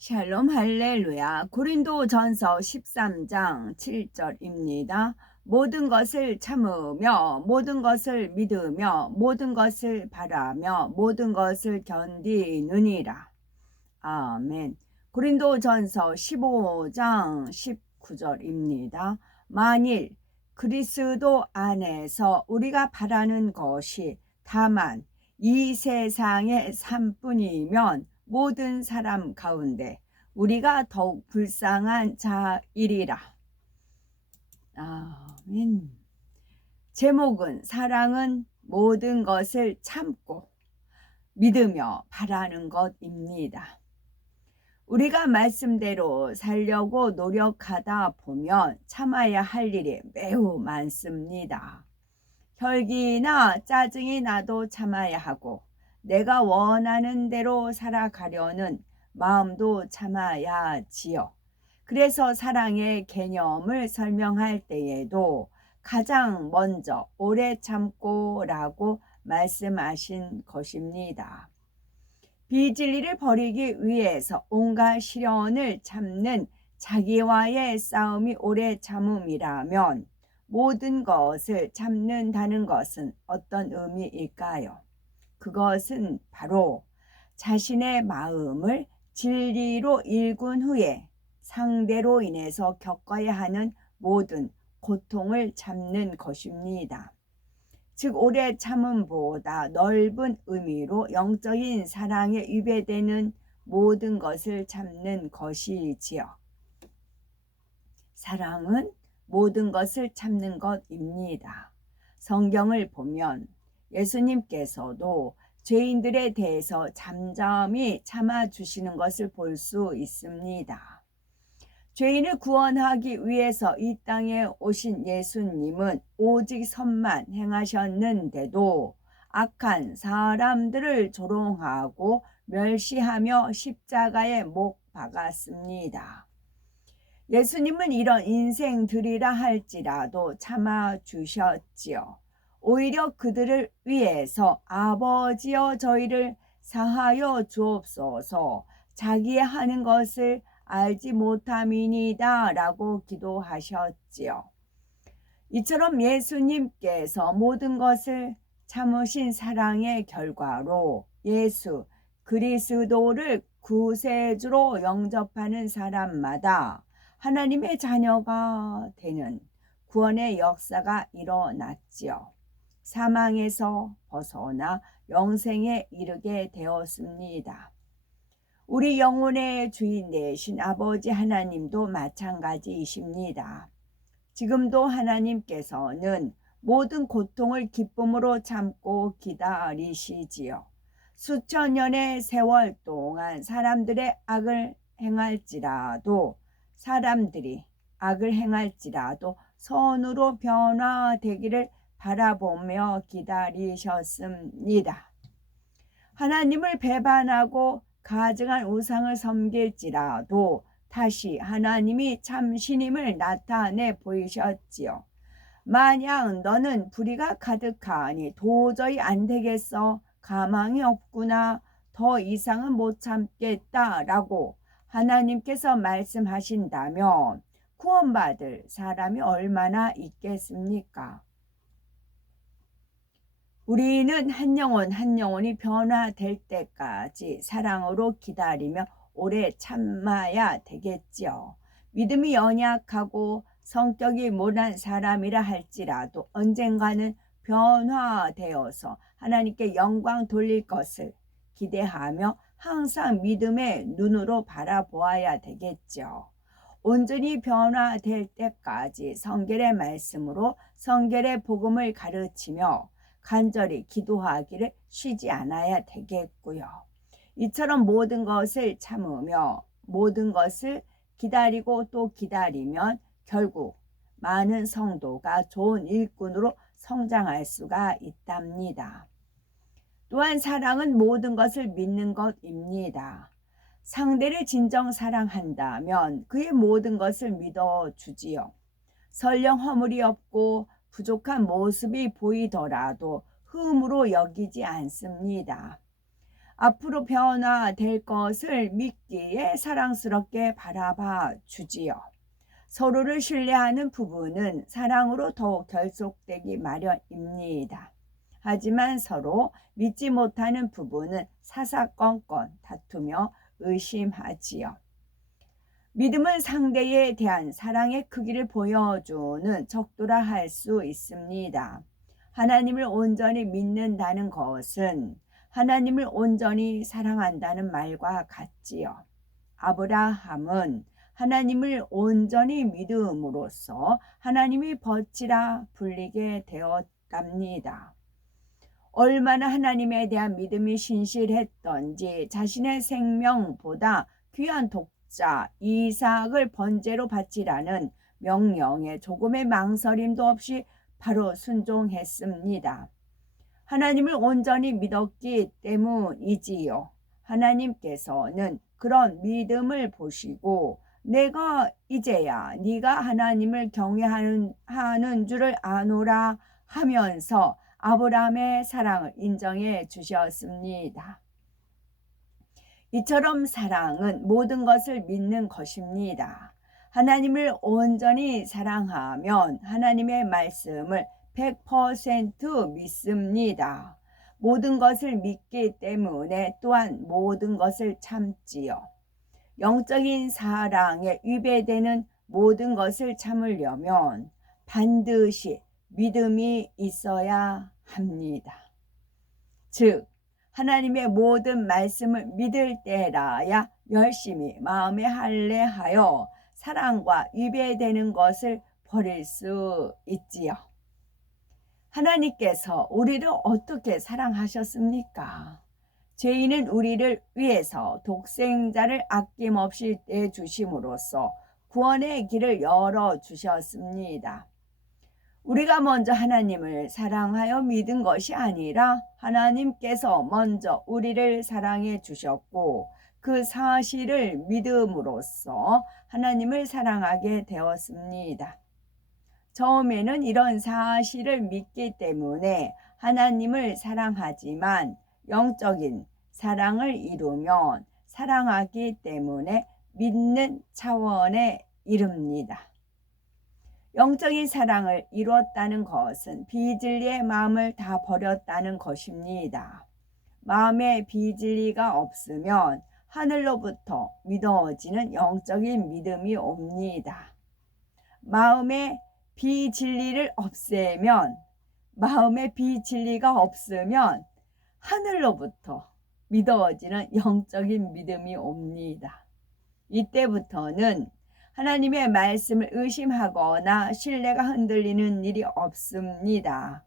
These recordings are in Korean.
샬롬 할렐루야. 고린도전서 13장 7절입니다. 모든 것을 참으며 모든 것을 믿으며 모든 것을 바라며 모든 것을 견디느니라. 아멘. 고린도전서 15장 19절입니다. 만일 그리스도 안에서 우리가 바라는 것이 다만 이 세상의 삶뿐이면 모든 사람 가운데 우리가 더욱 불쌍한 자이리라. 아멘. 제목은 사랑은 모든 것을 참고 믿으며 바라는 것입니다. 우리가 말씀대로 살려고 노력하다 보면 참아야 할 일이 매우 많습니다. 혈기나 짜증이 나도 참아야 하고 내가 원하는 대로 살아가려는 마음도 참아야지요. 그래서 사랑의 개념을 설명할 때에도 가장 먼저 오래 참고라고 말씀하신 것입니다. 비진리를 버리기 위해서 온갖 시련을 참는 자기와의 싸움이 오래 참음이라면 모든 것을 참는다는 것은 어떤 의미일까요? 그것은 바로 자신의 마음을 진리로 일군 후에 상대로 인해서 겪어야 하는 모든 고통을 참는 것입니다. 즉 오래 참음보다 넓은 의미로 영적인 사랑에 위배되는 모든 것을 참는 것이지요. 사랑은 모든 것을 참는 것입니다. 성경을 보면 예수님께서도 죄인들에 대해서 잠잠히 참아주시는 것을 볼 수 있습니다. 죄인을 구원하기 위해서 이 땅에 오신 예수님은 오직 선만 행하셨는데도 악한 사람들을 조롱하고 멸시하며 십자가에 못 박았습니다. 예수님은 이런 인생들이라 할지라도 참아주셨지요. 오히려 그들을 위해서 아버지여 저희를 사하여 주옵소서 자기의 하는 것을 알지 못함이니이다 라고 기도하셨지요. 이처럼 예수님께서 모든 것을 참으신 사랑의 결과로 예수 그리스도를 구세주로 영접하는 사람마다 하나님의 자녀가 되는 구원의 역사가 일어났지요. 사망에서 벗어나 영생에 이르게 되었습니다. 우리 영혼의 주인 되신 아버지 하나님도 마찬가지이십니다. 지금도 하나님께서는 모든 고통을 기쁨으로 참고 기다리시지요. 수천 년의 세월 동안 사람들이 악을 행할지라도 선으로 변화되기를 바라보며 기다리셨습니다. 하나님을 배반하고 가증한 우상을 섬길지라도 다시 하나님이 참 신임을 나타내 보이셨지요. 만약 너는 불의가 가득하니 도저히 안 되겠어. 가망이 없구나. 더 이상은 못 참겠다 라고 하나님께서 말씀하신다면 구원받을 사람이 얼마나 있겠습니까? 우리는 한 영혼이 변화될 때까지 사랑으로 기다리며 오래 참아야 되겠지요. 믿음이 연약하고 성격이 모난 사람이라 할지라도 언젠가는 변화되어서 하나님께 영광 돌릴 것을 기대하며 항상 믿음의 눈으로 바라보아야 되겠죠. 온전히 변화될 때까지 성결의 말씀으로 성결의 복음을 가르치며 간절히 기도하기를 쉬지 않아야 되겠고요. 이처럼 모든 것을 참으며 모든 것을 기다리고 또 기다리면 결국 많은 성도가 좋은 일꾼으로 성장할 수가 있답니다. 또한 사랑은 모든 것을 믿는 것입니다. 상대를 진정 사랑한다면 그의 모든 것을 믿어주지요. 설령 허물이 없고 부족한 모습이 보이더라도 흠으로 여기지 않습니다. 앞으로 변화될 것을 믿기에 사랑스럽게 바라봐 주지요. 서로를 신뢰하는 부부는 사랑으로 더욱 결속되기 마련입니다. 하지만 서로 믿지 못하는 부부는 사사건건 다투며 의심하지요. 믿음은 상대에 대한 사랑의 크기를 보여주는 척도라 할 수 있습니다. 하나님을 온전히 믿는다는 것은 하나님을 온전히 사랑한다는 말과 같지요. 아브라함은 하나님을 온전히 믿음으로써 하나님이 벗이라 불리게 되었답니다. 얼마나 하나님에 대한 믿음이 신실했던지 자신의 생명보다 귀한 독자 이삭을 번제로 바치라는 명령에 조금의 망설임도 없이 바로 순종했습니다. 하나님을 온전히 믿었기 때문이지요. 하나님께서는 그런 믿음을 보시고 내가 이제야 네가 하나님을 경외하는 줄을 아노라 하면서 아브라함의 사랑을 인정해 주셨습니다. 이처럼 사랑은 모든 것을 믿는 것입니다. 하나님을 온전히 사랑하면 하나님의 말씀을 100% 믿습니다. 모든 것을 믿기 때문에 또한 모든 것을 참지요. 영적인 사랑에 위배되는 모든 것을 참으려면 반드시 믿음이 있어야 합니다. 즉 하나님의 모든 말씀을 믿을 때라야 열심히 마음에 할례하여 사랑과 위배되는 것을 버릴 수 있지요. 하나님께서 우리를 어떻게 사랑하셨습니까? 죄인은 우리를 위해서 독생자를 아낌없이 내주심으로써 구원의 길을 열어주셨습니다. 우리가 먼저 하나님을 사랑하여 믿은 것이 아니라 하나님께서 먼저 우리를 사랑해 주셨고 그 사실을 믿음으로써 하나님을 사랑하게 되었습니다. 처음에는 이런 사실을 믿기 때문에 하나님을 사랑하지만 영적인 사랑을 이루면 사랑하기 때문에 믿는 차원에 이릅니다. 영적인 사랑을 이뤘다는 것은 비진리의 마음을 다 버렸다는 것입니다. 마음에 비진리가 없으면 하늘로부터 믿어지는 영적인 믿음이 옵니다. 마음에 비진리를 없애면 마음에 비진리가 없으면 하늘로부터 믿어지는 영적인 믿음이 옵니다. 이때부터는 하나님의 말씀을 의심하거나 신뢰가 흔들리는 일이 없습니다.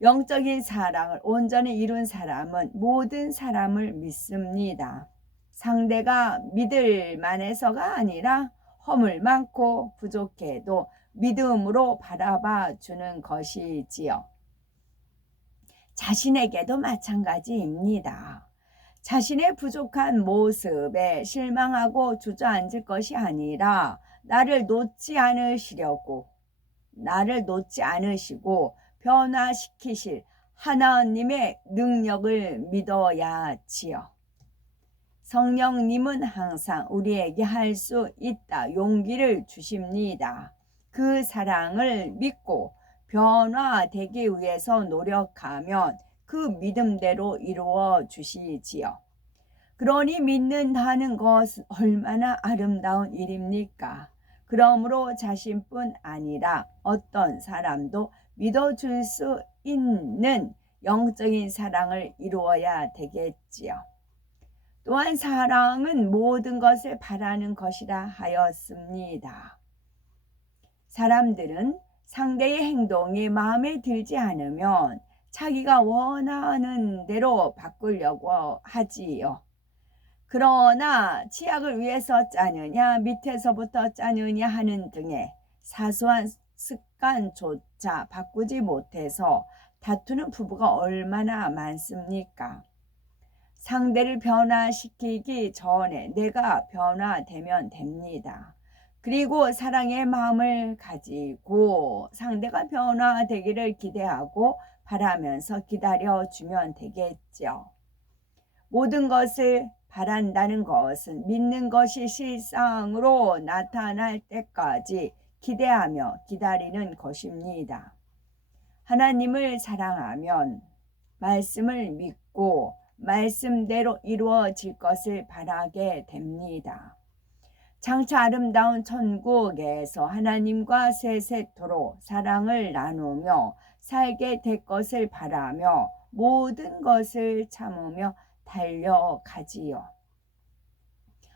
영적인 사랑을 온전히 이룬 사람은 모든 사람을 믿습니다. 상대가 믿을 만해서가 아니라 허물 많고 부족해도 믿음으로 바라봐 주는 것이지요. 자신에게도 마찬가지입니다. 자신의 부족한 모습에 실망하고 주저앉을 것이 아니라 나를 놓지 않으시고 변화시키실 하나님의 능력을 믿어야 지요. 성령님은 항상 우리에게 할 수 있다 용기를 주십니다. 그 사랑을 믿고 변화되기 위해서 노력하면 그 믿음대로 이루어 주시지요. 그러니 믿는다는 것은 얼마나 아름다운 일입니까? 그러므로 자신뿐 아니라 어떤 사람도 믿어줄 수 있는 영적인 사랑을 이루어야 되겠지요. 또한 사랑은 모든 것을 바라는 것이라 하였습니다. 사람들은 상대의 행동이 마음에 들지 않으면 자기가 원하는 대로 바꾸려고 하지요. 그러나 치약을 위해서 짜느냐 밑에서부터 짜느냐 하는 등의 사소한 습관조차 바꾸지 못해서 다투는 부부가 얼마나 많습니까? 상대를 변화시키기 전에 내가 변화되면 됩니다. 그리고 사랑의 마음을 가지고 상대가 변화되기를 기대하고 바라면서 기다려주면 되겠죠. 모든 것을 바란다는 것은 믿는 것이 실상으로 나타날 때까지 기대하며 기다리는 것입니다. 하나님을 사랑하면 말씀을 믿고 말씀대로 이루어질 것을 바라게 됩니다. 장차 아름다운 천국에서 하나님과 세세토록 사랑을 나누며 살게 될 것을 바라며 모든 것을 참으며 달려가지요.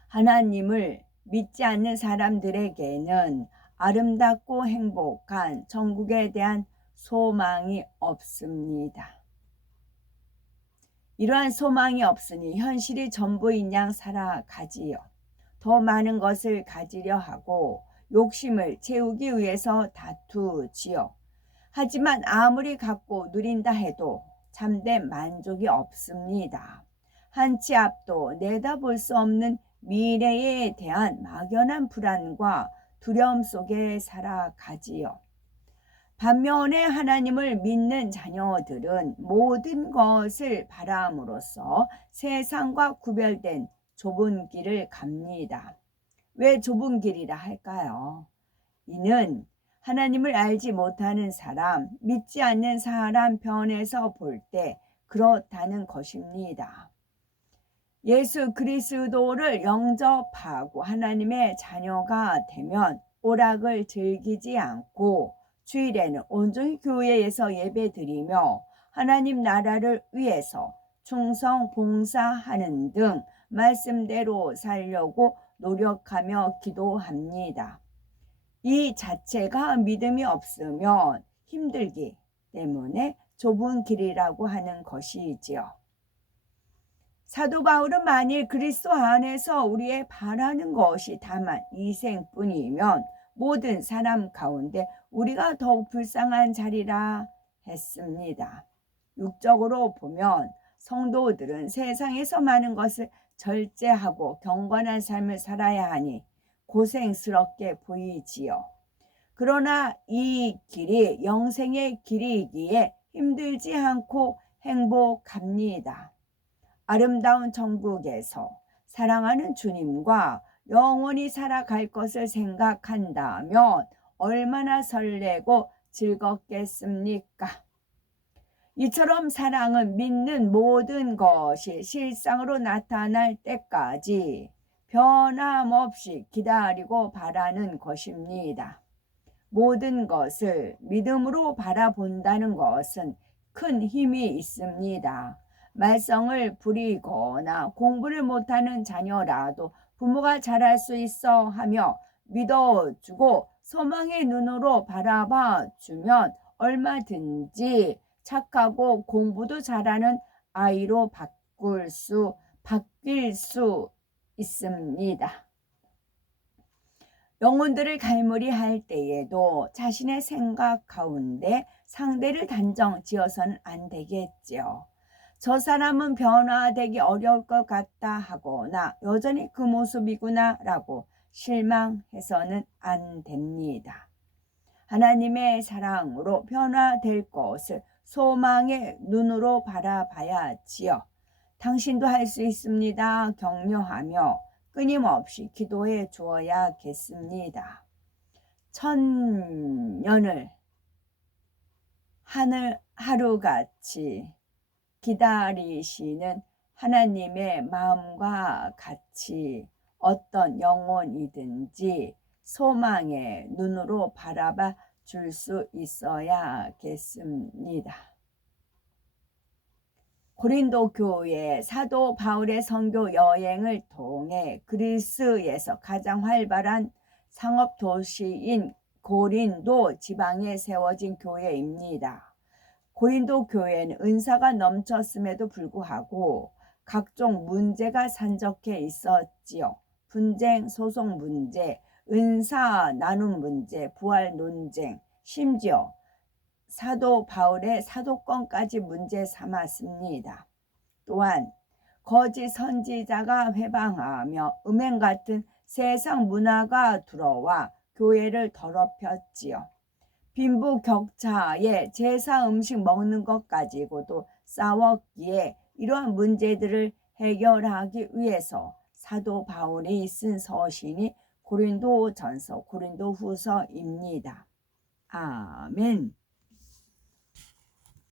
하나님을 믿지 않는 사람들에게는 아름답고 행복한 천국에 대한 소망이 없습니다. 이러한 소망이 없으니 현실이 전부인 양 살아가지요. 더 많은 것을 가지려 하고 욕심을 채우기 위해서 다투지요. 하지만 아무리 갖고 누린다 해도 참된 만족이 없습니다. 한 치 앞도 내다볼 수 없는 미래에 대한 막연한 불안과 두려움 속에 살아가지요. 반면에 하나님을 믿는 자녀들은 모든 것을 바람으로써 세상과 구별된 좁은 길을 갑니다. 왜 좁은 길이라 할까요? 이는 하나님을 알지 못하는 사람, 믿지 않는 사람 편에서 볼 때 그렇다는 것입니다. 예수 그리스도를 영접하고 하나님의 자녀가 되면 오락을 즐기지 않고 주일에는 온종일 교회에서 예배드리며 하나님 나라를 위해서 충성 봉사하는 등 말씀대로 살려고 노력하며 기도합니다. 이 자체가 믿음이 없으면 힘들기 때문에 좁은 길이라고 하는 것이지요. 사도 바울은 만일 그리스도 안에서 우리의 바라는 것이 다만 이생뿐이면 모든 사람 가운데 우리가 더욱 불쌍한 자리라 했습니다. 육적으로 보면 성도들은 세상에서 많은 것을 절제하고 경건한 삶을 살아야 하니 고생스럽게 보이지요. 그러나 이 길이 영생의 길이기에 힘들지 않고 행복합니다. 아름다운 천국에서 사랑하는 주님과 영원히 살아갈 것을 생각한다면 얼마나 설레고 즐겁겠습니까? 이처럼 사랑은 믿는 모든 것이 실상으로 나타날 때까지 변함없이 기다리고 바라는 것입니다. 모든 것을 믿음으로 바라본다는 것은 큰 힘이 있습니다. 말썽을 부리거나 공부를 못하는 자녀라도 부모가 잘할 수 있어 하며 믿어주고 소망의 눈으로 바라봐 주면 얼마든지 착하고 공부도 잘하는 아이로 바뀔 수 있습니다. 영혼들을 갈무리할 때에도 자신의 생각 가운데 상대를 단정 지어서는 안 되겠죠. 저 사람은 변화되기 어려울 것 같다 하거나 여전히 그 모습이구나 라고 실망해서는 안 됩니다. 하나님의 사랑으로 변화될 것을 소망의 눈으로 바라봐야지요. 당신도 할 수 있습니다. 격려하며 끊임없이 기도해 주어야겠습니다. 천년을 하루같이 기다리시는 하나님의 마음과 같이 어떤 영혼이든지 소망의 눈으로 바라봐 줄 수 있어야겠습니다. 고린도 교회 사도 바울의 선교 여행을 통해 그리스에서 가장 활발한 상업 도시인 고린도 지방에 세워진 교회입니다. 고린도 교회는 은사가 넘쳤음에도 불구하고 각종 문제가 산적해 있었지요. 분쟁, 소송 문제, 은사 나눔 문제, 부활 논쟁, 심지어 사도 바울의 사도권까지 문제 삼았습니다. 또한 거짓 선지자가 회방하며 음행 같은 세상 문화가 들어와 교회를 더럽혔지요. 빈부격차에 제사 음식 먹는 것 가지고도 싸웠기에 이러한 문제들을 해결하기 위해서 사도 바울이 쓴 서신이 고린도전서, 고린도후서입니다. 아멘.